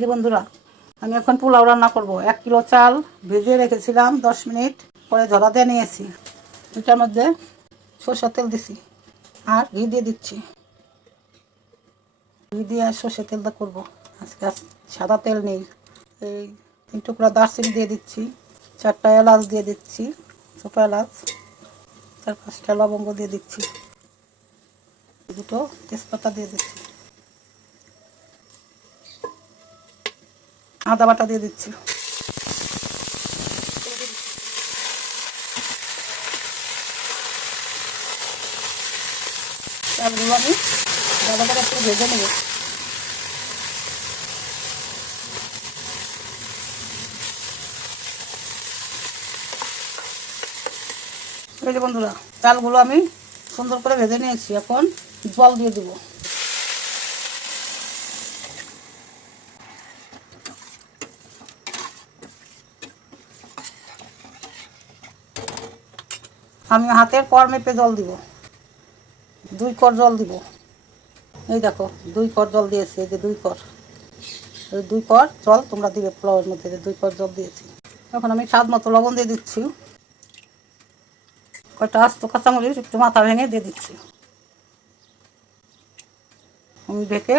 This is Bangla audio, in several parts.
এই বন্ধুরা, আমি এখন পোলাও রান্না করব। 1 কিলো চাল ভেজে রেখেছিলাম 10 মিনিট, পরে ঝরা দিয়ে নিয়েছি। এটার মধ্যে সরষের তেল দিছি আর ঘি দিয়ে দিচ্ছি। ঘি দিয়ে আর সরষের তেলটা করবো আজকে, সাদা তেল নেই। এই 3 টুকরা দারচিনি দিয়ে দিচ্ছি, 4টা এলাচ দিয়ে দিচ্ছি, ছোটো এলাচ, 4-5টা লবঙ্গ দিয়ে দিচ্ছি, 2টো তেজপাতা দিয়ে দিচ্ছি, আদা বাটা দিয়ে দিচ্ছি। চালগুলো আমি ভালো করে একটু ভেজে নেব। এই যে বন্ধুরা, চালগুলো আমি সুন্দর করে ভেজে নিয়েছি। এখন জল দিয়ে দেবো। আমি হাতের কর মেপে জল দিব, 2 কর জল দিব। এই দেখো 2 কর জল দিয়েছি, এই যে 2 কর, এই 2 কর জল তোমরা দিবে পোলাওয়ের মধ্যে, 2 কর জল দিয়েছি। এখন আমি স্বাদ মতো লবণ দিয়ে দিচ্ছি, কয়টা আস্ত কাঁচামরিচ একটু মাথা ভেঙে দিয়ে দিচ্ছি। আমি ঢেকে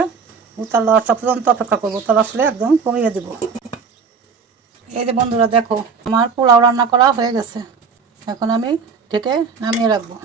উতাল আসা পর্যন্ত অপেক্ষা করবো, উতাল আসলে একদম কমিয়ে দেবো। এই যে বন্ধুরা দেখো, আমার পোলাও রান্না করা হয়ে গেছে। এখন আমি ঢেকে নামিয়ে রাখবো।